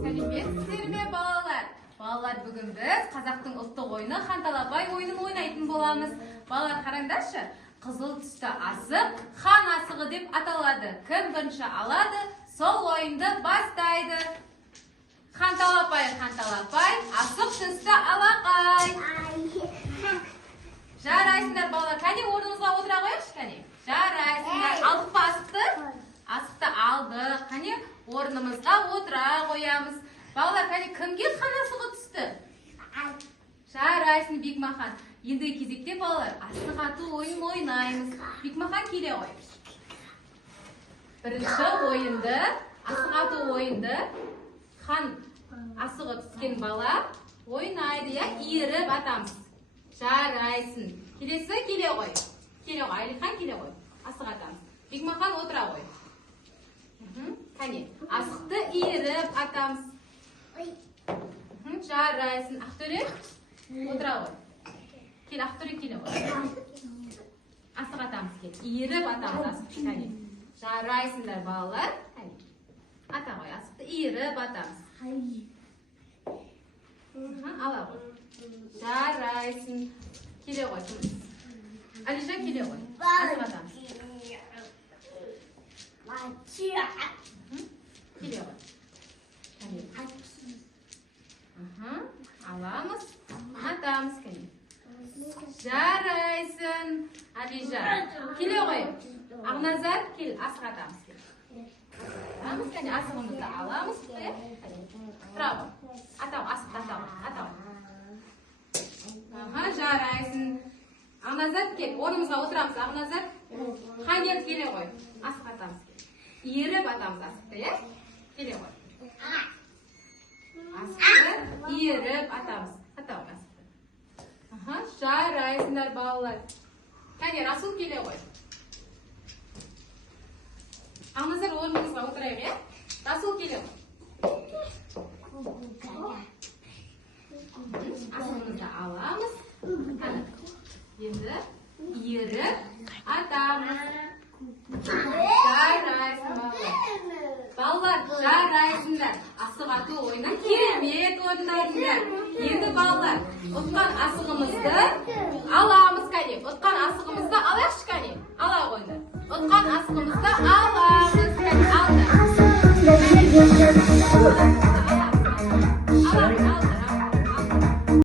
Сәлеметсіздерме балалар? Балалар, бүгін біз қазақтың ұлттық ойыны Ханталапай ойынын ойнайтын боламыз. Балалар, қараңдаршы, қызыл түсті асық хан асығы деп аталады. Кім бірінші алады, сол ойынды бастайды. Ханталапай, асық түсті алақай. Жарайсыңдар балалар, кәне орныңызға отыра қойыңызшы, кәне. Жарайсыңдар. Алдық па асықты? Асықты алдық. Кәне орнымызға отыра қоямыз. Балалар, кәне кімге хан асығы түсті? Жарайсың, Бекмахан. Ендігі кезекте балалар, асық ату ойын ойнаймыз. Бекмахан, келе ғой. Бірінші ойынды, асық ату ойынды хан асығы түскен бала ойнайды, я иіріп атамыз. Жарайсың. Келесі келе ғой. Келе ғой, Айлихан келе ғой. Асық атамыз. Бекмахан отыра ғой. Кәне, асықты иіріп атамыз. Жарайсың. Ақтөре отыра ғой. Кел, Ақтөре келе ғой. Асық атамыз кел. Иіріп атамыз асықты. Кәне. Жарайсыңдар балалар. Кәне. Ата ғой, асықты иіріп атамыз. Ала ғой. Жарайсың. Келе ғой. Алижан келе ғой. Асық атамыз. Келе ғой. Аламыз. Атамыз кәне. Жарайсың. Алижан. Келе ғой. Ақназар кел. Асық атамыз кел. Аламыз кәне. Асығымызды аламыз. Тұра ғой. Атау. Асықты атау. Жарайсың. Ақназар кел. Орнымызға отырамыз. Ақназар. Ханер келе ғой. Асық атамыз кел. Иіріп атамыз асықты, е? Келе ғой. Асықты иіріп атамыз. Атау асықты. Жарайсыңдар балалар. Кәне, Расул келе ғой. Ақназар орнымызға отырайық, е? Расул келе ғой. Асығымызды аламыз. Енді иіріп атамыз. Жарайсың балалар. Жарайсыңдар. Асық ату ойынын керемет орындадыңдар. Енді балалар, ұтқан асығымызды аламыз кәне. Ұтқан асығымызды алайықшы кәне. Ала қойды. Ұтқан асығымызды аламыз кәне. Алды.